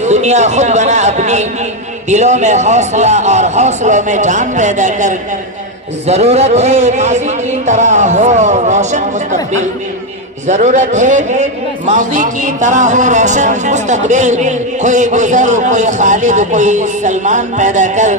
دنیا خود بنا اپنی دلوں میں حوصلہ اور حوصلوں میں جان پیدا کر ضرورت ہے ماضی کی طرح ہو روشن مستقبل ضرورت ہے ماضی کی طرح ہو روشن مستقبل کوئی گزر کوئی خالد کوئی سلمان پیدا کر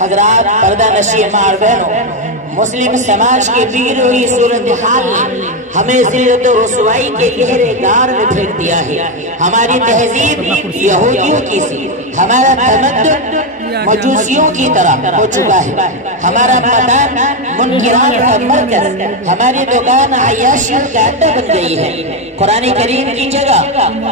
حضرات پردہ نشی ماں بہنوں مسلم سماج کی بگڑی ہوئی صورتحال نے ہمیں ذلت و رسوائی کے گہرے گار میں پھینک دیا ہے ہماری تہذیب یہودیوں کی سی ہمارا تمدن مجوسیوں کی طرح ہو چکا ہے ہمارا مکان منکرات کا مرکز ہماری دکان عیاشیوں کا اڈا بن گئی ہے قرآن کریم کی جگہ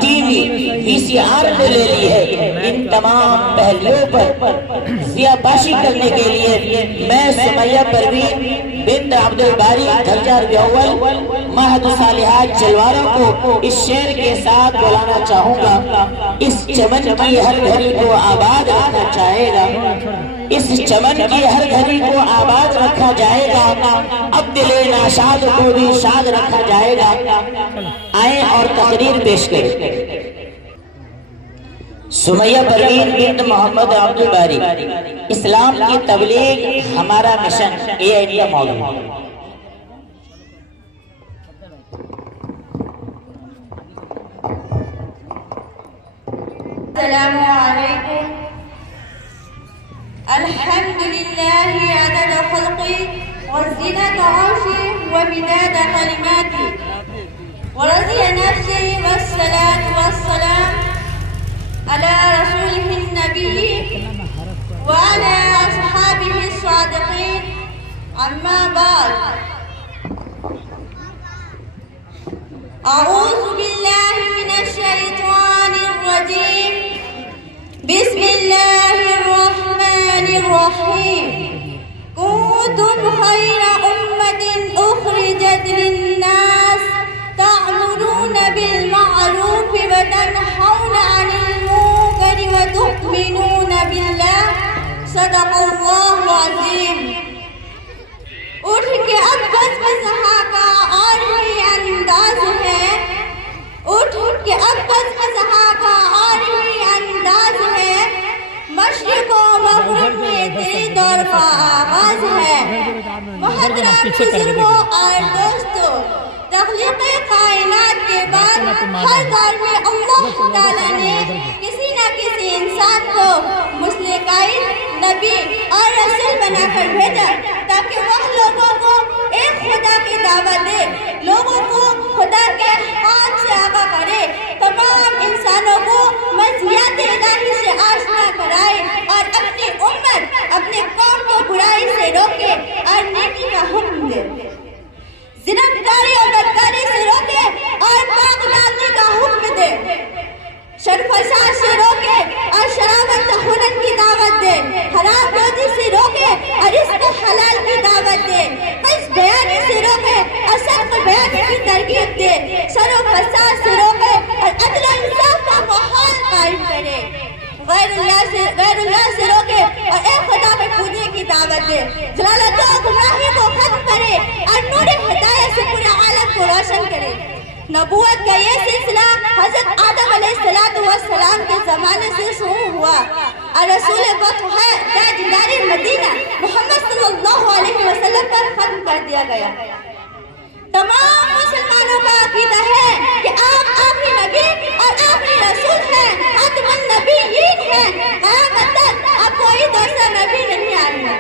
ٹی وی وی سی آر نے لے لی ہے ان تمام پہلوؤں پر ضیاباشی کرنے کے لیے میں سمیہ پروین بنت عبد الباری دھلجار بیاول مہد صالحات جلواروں کو اس شعر کے ساتھ بلانا چاہوں گا اس چمن کی ہر گھڑی کو آباد رکھنا چاہے گا اس چمن کی ہر گھڑی کو آباد رکھا جائے گا اب دل ناشاد کو بھی شاد رکھا جائے گا آئیں اور تقریر پیش کریں سمیہ پروین بنت محمد عبد الباری اسلام کی تبلیغ ہمارا مشن یہ آئیڈیا موضوع السلام علیکم الحمد للہ عدد خلقی وزنة عرشی ومداد کلماتی ورضی نفسی والصلاة والسلام على رسوله النبي وعلى أصحابه الصادقين أما بعد أعوذ بالله من الشيطان الرجيم بسم الله الرحمن الرحيم كنتم خير أمة أخرجت للناس تأمرون بالمعروف وتنهون عن المنكر وتؤمنون بالله صدق اللہ العظیم اٹھ کے اب بس مزحا کا اور ہی انداز ہے اٹھ کے اب بس مزحا کا اور ہی انداز ہے مشرق و مغرب میں تیرے دور کا آغاز ہے محترم بزرگوں اور دوستوں تخلیق کائنات کے بعد ہر دور میں اللہ تعالیٰ نے کسی نہ کسی انسان کو مسلم قائد نبی اور رسول بنا کر بھیجا تاکہ وہ لوگوں کو ایک خدا کی دعوت دے لوگوں کو خدا کے احکام سے آگاہ کرے تمام انسانوں کو منزلات الہی سے آشنا کرائے اور اپنی امت اپنے قوم کو برائی سے روکے اور نیکی کا حکم دے زناکاری اور بدکاری سے روکے اور پاک ڈالنے کا حکم دے شر فساد سے روکے اور شراب و تخنن کی دعوت دے حرام روزی سے روکے اور رزق حلال کی دعوت دے قسط بیانی سے روکے اور صدق بیانی کی ترغیب دے شر و فساد سے روکے اور عدل و انصاف کا ماحول قائم کرے غیر اللہ سے روکے اور ایک خدا میں پوجنے کی دعوت دے ضلالت و گمراہی کو ختم کرے اور نور ہدایت سے پورے عالم کو روشن کرے نبوت کا یہ سلسلہ حضرت آدم علیہ السلام کے زمانے سے شروع ہوا اور رسول وقت ہے تاجدار مدینہ محمد صلی اللہ علیہ وسلم پر ختم کر دیا گیا تمام مسلمانوں کا عقیدہ ہے کہ آپ آخری نبی اور آخری رسول ہیں خاتم النبیین ہیں قیامت تک اب کوئی دوسرا نبی نہیں آئے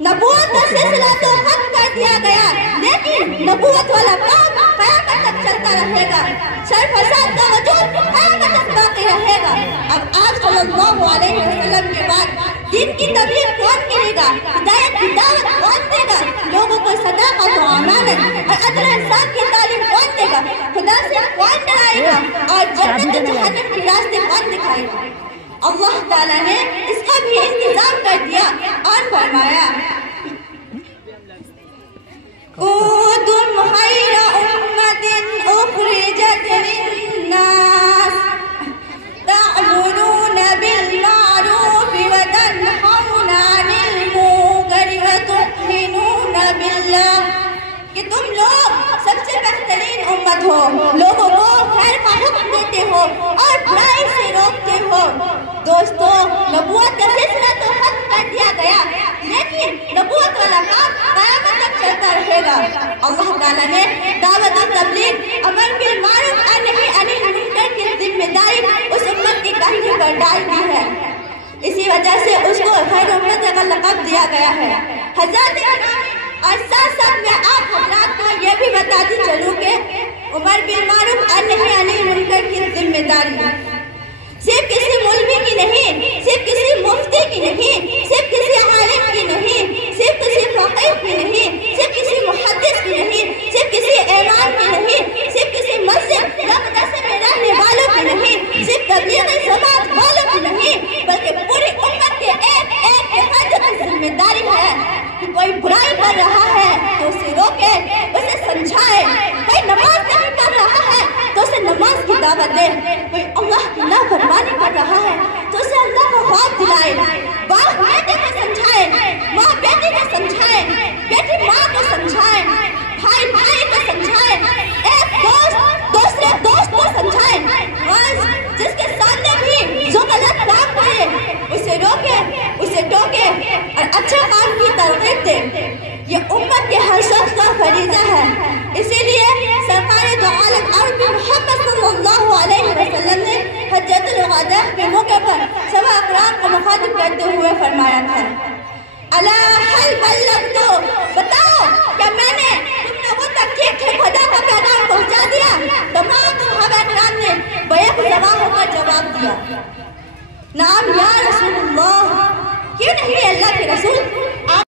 نبوت کا سلسلہ تو ختم کر دیا گیا لیکن نبوت والا کام قیامت تک چلتا رہے گا شر فساد کا وجود قیامت تک باقی رہے گا اب آپ صلی اللہ علیہ وسلم کے بعد دین کی تبلیغ کون کرے گا ہدایت کی دعوت کون دے گا لوگوں کو صداقت و امانت اور عدل انصاف کی تعلیم کون دے گا خدا سے کون ڈرائے گا اور جنت و جہنم کے راستے کون دکھائے گا اللہ تعالیٰ نے اس کا بھی انتظام کر دیا اور فرمایا كنتم خير أمة أخرجت للناس تأمرون بالمعروف وتنهون عن المنكر وتؤمنون بالله کہ تم لوگ سب سے بہترین امت ہو لوگوں کو خیر کا حکم دیتے ہو اور برائی سے روکتے تعالیٰ نے دعوت و تبلیغ، امر بالمعروف اور نہی عن المنکر کی ذمہ داری اس امت کے کندھے پر ڈال دی ہے۔ اسی وجہ سے اس کو خیر امت کا لقب دیا گیا ہے۔ حضرت اور ساتھ ساتھ میں آپ حضرات کو یہ بھی بتاتی چلوں کہ امر بالمعروف اور نہی عن المنکر کی ذمہ داری صرف کسی مولوی کی نہیں، صرف کسی مفتی کی نہیں، صرف کسی عالم کی نہیں، صرف کسی فقیر کی نہیں، صرف کسی محدث کی نہیں، صرف کسی امام کی نہیں، صرف کسی مسجد یا مدرسے میں رہنے والوں کی نہیں، صرف تبلیغی جماعت والوں کی نہیں، بلکہ پوری امت کے ایک حاجت کی ذمہ داری ہے کہ کوئی برائی کر رہا ہے تو اسے روکے، اسے سمجھائے، کوئی نماز نہیں پڑھ رہا ہے تو اسے نماز کی دعوت دے، کوئی اللہ کی نافرمانی کر رہا ہے تو اسے اللہ کا خوف دلائے، باپ بیٹے کو سمجھائے، ماں بیٹی کو سمجھائے، بیٹی ماں کو سمجھائے، بھائی بھائی کو سمجھائے، ایک دوست دوسرے دوست کو سمجھائے، اور جس کے سامنے بھی جو غلط کام کرے اسے روکے، اسے ٹوکے اور اچھا کام کی ترغیب دے۔ یہ امت کے ہر شخص کا فریضہ ہے۔ اسی لیے سرکار دو عالم عربی محمد صلی اللہ علیہ وسلم نے حجۃ الوداع کے موقع پر سب اقرام کو مخاطب کرتے ہوئے فرمایا تھا، الا هل بلغت، بتاؤ کیا میں نے تم لوگوں تک ٹھیک خدا کا پیغام پہنچا دیا؟ تمام صحابہ اکرام نے بیک زبان ہو کر جواب دیا، نعم یا رسول اللہ، کیوں نہیں اللہ کے رسول،